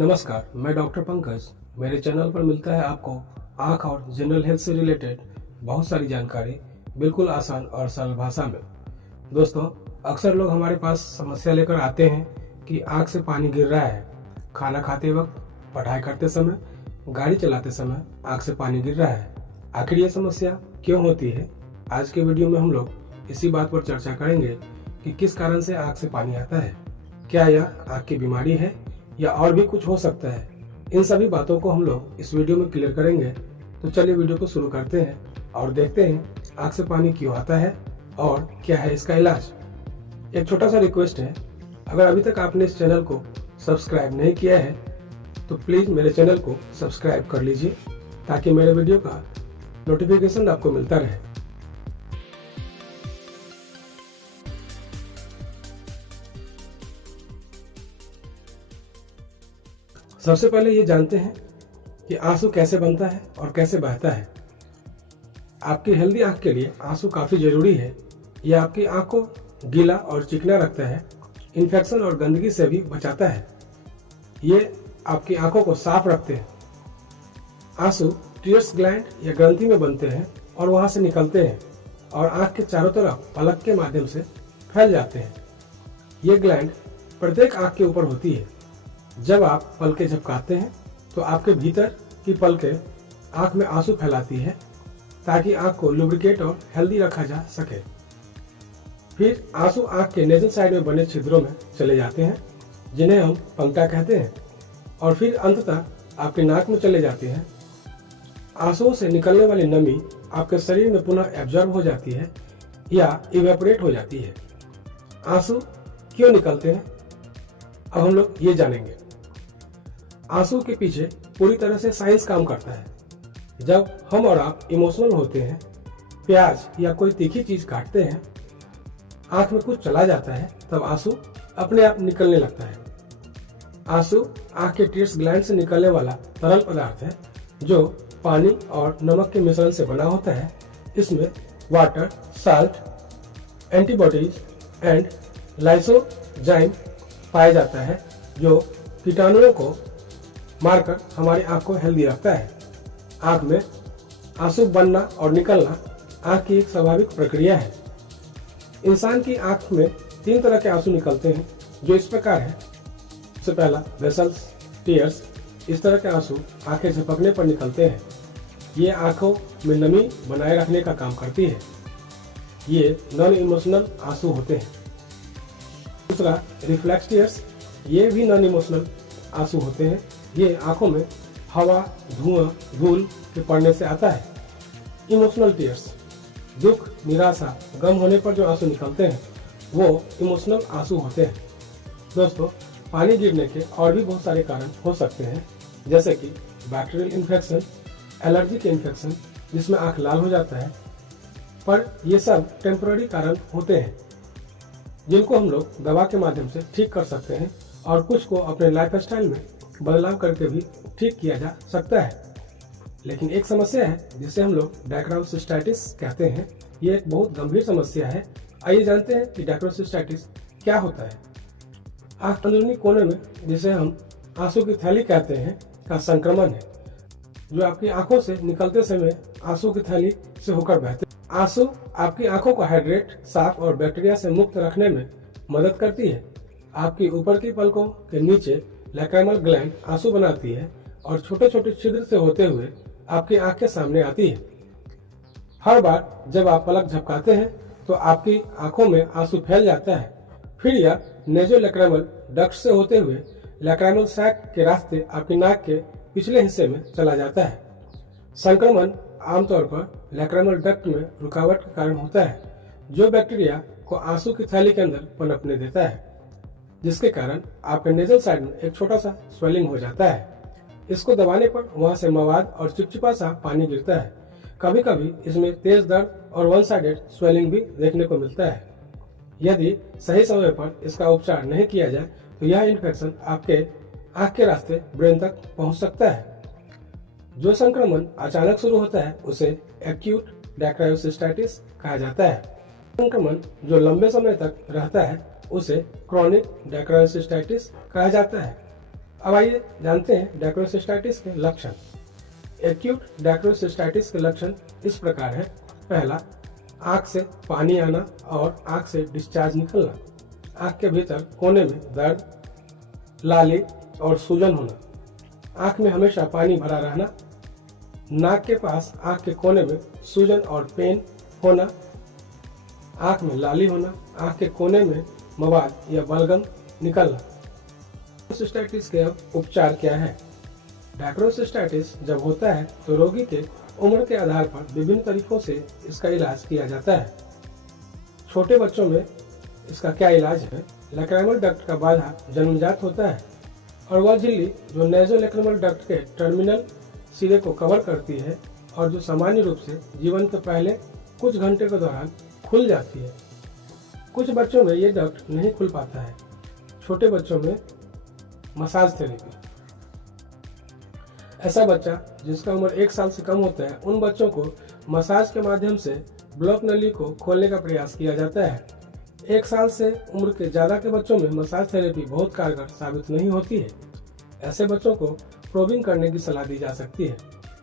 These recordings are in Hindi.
नमस्कार, मैं डॉक्टर पंकज। मेरे चैनल पर मिलता है आपको आँख और जनरल हेल्थ से रिलेटेड बहुत सारी जानकारी बिल्कुल आसान और सरल भाषा में। दोस्तों, अक्सर लोग हमारे पास समस्या लेकर आते हैं कि आँख से पानी गिर रहा है। खाना खाते वक्त, पढ़ाई करते समय, गाड़ी चलाते समय आँख से पानी गिर रहा है। आखिर ये समस्या क्यों होती है? आज के वीडियो में हम लोग इसी बात पर चर्चा करेंगे कि किस कारण से आँख से पानी आता है। क्या यह आँख की बीमारी है या और भी कुछ हो सकता है? इन सभी बातों को हम लोग इस वीडियो में क्लियर करेंगे। तो चलिए वीडियो को शुरू करते हैं और देखते हैं आँख से पानी क्यों आता है और क्या है इसका इलाज। एक छोटा सा रिक्वेस्ट है, अगर अभी तक आपने इस चैनल को सब्सक्राइब नहीं किया है तो प्लीज मेरे चैनल को सब्सक्राइब कर लीजिए ताकि मेरे वीडियो का नोटिफिकेशन आपको मिलता रहे। सबसे पहले ये जानते हैं कि आंसू कैसे बनता है और कैसे बहता है। आपकी हेल्दी आंख के लिए आंसू काफी जरूरी है। यह आपकी आंख को गीला और चिकना रखता है, इन्फेक्शन और गंदगी से भी बचाता है। ये आपकी आंखों को साफ रखते हैं। आंसू टीयर्स ग्लैंड या ग्रंथि में बनते हैं और वहां से निकलते हैं और आंख के चारों तरफ पलक के माध्यम से फैल जाते हैं। ये ग्लैंड प्रत्येक आंख के ऊपर होती है। जब आप पलकें झपकाते हैं तो आपके भीतर की पलकें आंख में आंसू फैलाती है ताकि आंख को लुब्रिकेट और हेल्दी रखा जा सके। फिर आंसू आंख के नेजल साइड में बने छिद्रों में चले जाते हैं जिन्हें हम पंक्टा कहते हैं और फिर अंततः आपके नाक में चले जाते हैं। आंसुओं से निकलने वाली नमी आपके शरीर में पुनः एब्जॉर्ब हो जाती है या इवेपोरेट हो जाती है। आंसू क्यों निकलते हैं, अब हम लोग ये जानेंगे। आंसू के पीछे पूरी तरह से साइंस काम करता है। जब हम और आप इमोशनल होते हैं, प्याज या कोई तीखी चीज काटते हैं, आंख में कुछ चला जाता है, तब आंसू अपने आप निकलने लगता है। आंसू आंख के टीयर्स ग्लैंड से निकलने वाला तरल पदार्थ है जो पानी और नमक के मिश्रण से बना होता है। इसमें water, salt, antibodies and lysozyme पाया जाता है जो कीटाणुओं को मारकर हमारी आंख को हेल्दी रखता है। आंख में आंसू बनना और निकलना आंख की एक स्वाभाविक प्रक्रिया है। इंसान की आंख में 3 तरह के आंसू निकलते हैं जो इस प्रकार है। सबसे पहला वेसल्स, टीयर्स। इस तरह के आंसू आंखें झपकने पर निकलते हैं। ये आंखों में नमी बनाए रखने का काम करती है। ये नॉन इमोशनल आंसू होते हैं। दूसरा रिफ्लेक्स टीयर्स। ये भी नॉन इमोशनल आंसू होते हैं। ये आंखों में हवा, धुआं, धूल के पड़ने से आता है। इमोशनल टीयर्स, दुख, निराशा, गम होने पर जो आंसू निकलते हैं वो इमोशनल आंसू होते हैं। दोस्तों, पानी गिरने के और भी बहुत सारे कारण हो सकते हैं, जैसे कि बैक्टीरियल इन्फेक्शन, एलर्जी के इन्फेक्शन जिसमें आंख लाल हो जाता है। पर ये सब टेम्पररी कारण होते हैं जिनको हम लोग दवा के माध्यम से ठीक कर सकते हैं और कुछ को अपने लाइफस्टाइल में बदलाव करके भी ठीक किया जा सकता है। लेकिन एक समस्या है जिसे हम लोग डायक्रायोसिस्टाइटिस कहते हैं। ये एक बहुत गंभीर समस्या है। आइए जानते हैं कि डायक्रायोसिस्टाइटिस क्या होता है। आंख अंदरूनी कोने में, जिसे हम आंसू की थैली कहते हैं, का संक्रमण है जो आपकी आंखों से निकलते समय आंसू की थैली से होकर बहते हैं। आंसू आपकी आंखों को हाइड्रेट, साफ और बैक्टीरिया से मुक्त रखने में मदद करती है। आपकी ऊपर की पलकों के नीचे लैक्रिमल ग्लैंड आंसू बनाती है और छोटे छोटे छिद्र से होते हुए आपकी आंख के सामने आती है। हर बार जब आप पलक झपकाते हैं तो आपकी आंखों में आंसू फैल जाता है। फिर यह नेज़ोलैक्रिमल डक्ट से होते हुए लैक्रिमल सैक के रास्ते आपकी नाक के पिछले हिस्से में चला जाता है। संक्रमण आमतौर पर लैक्रिमल डक्ट में रुकावट के कारण होता है जो बैक्टीरिया को आंसू की थैली के अंदर पनपने देता है, जिसके कारण आपके नेजल साइड में एक छोटा सा स्वेलिंग हो जाता है। इसको दबाने पर वहां से मवाद और चिपचिपा सा पानी गिरता है। कभी कभी इसमें तेज दर्द और वन साइडेड स्वेलिंग भी देखने को मिलता है। यदि सही समय पर इसका उपचार नहीं किया जाए तो यह इन्फेक्शन आपके आंख के रास्ते ब्रेन तक पहुंच सकता है। जो संक्रमण अचानक शुरू होता है उसे एक्यूट डायक्रायोसिस्टाइटिस कहा जाता है। संक्रमण जो लंबे समय तक रहता है उसे क्रॉनिक डायक्रायोसिस्टाइटिस कहा जाता है। अब आइए जानते हैं डैक्रोसिस्टाइटिस के लक्षण। एक्यूट डैक्रोसिस्टाइटिस के लक्षण इस प्रकार है। पहला, आंख से पानी आना और आंख से डिस्चार्ज निकलना, आंख के भीतर कोने में दर्द, लाली और सूजन होना, आंख में हमेशा पानी भरा रहना, नाक के पास आंख के कोने में सूजन और पेन होना, आंख में लाली होना, आंख के कोने में मवाद या बलगम निकलना। डैक्रोसिस्टाइटिस के अब उपचार क्या है? डैक्रोसिस्टाइटिस जब होता है तो रोगी के उम्र के आधार पर विभिन्न तरीकों से इसका इलाज किया जाता है। छोटे बच्चों में इसका क्या इलाज है? लैक्रिमल डक्ट का बाधा जन्मजात होता है और वह झिल्ली जो नेज़ोलैक्रिमल डक्ट के टर्मिनल सिरे को कवर करती है और जो सामान्य रूप से जीवन के पहले कुछ घंटे के दौरान खुल जाती है। कुछ बच्चों में ये डक्ट नहीं खुल पाता है। छोटे बच्चों में मसाज थेरेपी। ऐसा बच्चा जिसका उम्र 1 साल से कम होता है, उन बच्चों को मसाज के माध्यम से ब्लॉक नली को खोलने का प्रयास किया जाता है। 1 साल से उम्र के ज्यादा के बच्चों में मसाज थेरेपी बहुत कारगर साबित नहीं होती है। ऐसे बच्चों को प्रोबिंग करने की सलाह दी जा सकती है,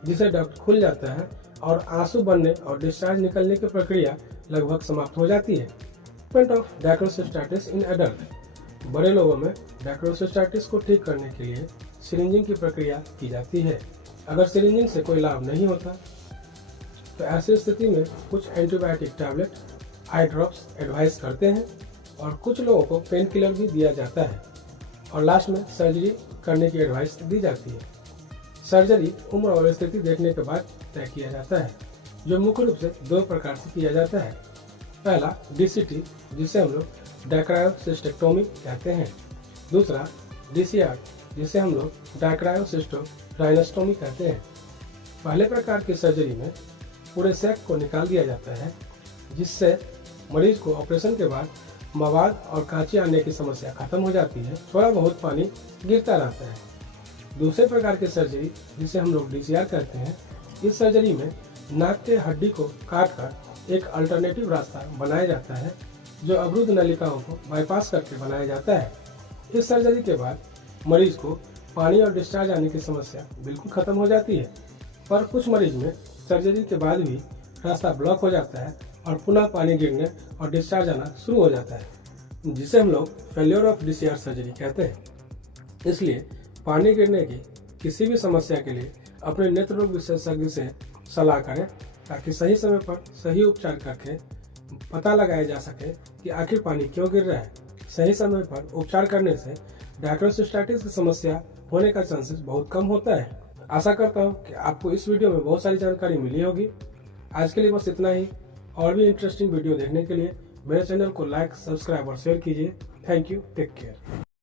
जिससे डक्ट खुल जाता है और आंसू बनने और डिस्चार्ज निकलने की प्रक्रिया लगभग समाप्त हो जाती है। Treatment of dacryocystitis in adult. बड़े लोगों में डैक्रोसिस्टाइटिस को ठीक करने के लिए सिरिंजिंग की प्रक्रिया की जाती है। अगर सिरिंजिंग से कोई लाभ नहीं होता तो ऐसी स्थिति में कुछ antibiotic tablet, eye drops advice करते हैं और कुछ लोगों को पेन किलर भी दिया जाता है और लास्ट में सर्जरी करने की एडवाइस दी जाती है। सर्जरी उम्र और स्थिति देखने के बाद तय किया जाता है, जो मुख्य रूप से 2 प्रकार से किया जाता है। पहला DCT, जिसे हम लोग डायक्रायोसिस्टेक्टोमी कहते हैं। दूसरा DCR, जिसे हम लोग डायक्रायोसिस्टोराइनोस्टोमी कहते हैं। पहले प्रकार की सर्जरी में पूरे सैक को निकाल दिया जाता है, जिससे मरीज को ऑपरेशन के बाद मवाद और कांची आने की समस्या खत्म हो जाती है। थोड़ा बहुत पानी गिरता रहता है। दूसरे प्रकार की सर्जरी, जिसे हम लोग DCR कहते हैं, इस सर्जरी में नाक के हड्डी को काटकर एक अल्टरनेटिव रास्ता बनाया जाता है, जो अवरुद्ध नलिकाओं को बाईपास करके बनाया जाता है। इस सर्जरी के बाद मरीज को पानी और डिस्चार्ज आने की समस्या बिल्कुल खत्म हो जाती है, पर कुछ मरीज में सर्जरी के बाद भी रास्ता ब्लॉक हो जाता है और पुनः पानी गिरने और डिस्चार्ज आना शुरू हो जाता है, जिसे हम लोग फेल्योर ऑफ DCR सर्जरी कहते हैं। इसलिए पानी गिरने की किसी भी समस्या के लिए अपने नेत्र रोग विशेषज्ञ से सलाह करें, ताकि सही समय पर सही उपचार करके पता लगाया जा सके कि आखिर पानी क्यों गिर रहा है। सही समय पर उपचार करने से डैक्रोसिस्टाइटिस की समस्या होने का चांसेस बहुत कम होता है। आशा करता हूँ कि आपको इस वीडियो में बहुत सारी जानकारी मिली होगी। आज के लिए बस इतना ही। और भी इंटरेस्टिंग वीडियो देखने के लिए मेरे चैनल को लाइक, सब्सक्राइब और शेयर कीजिए। Thank you. Take care.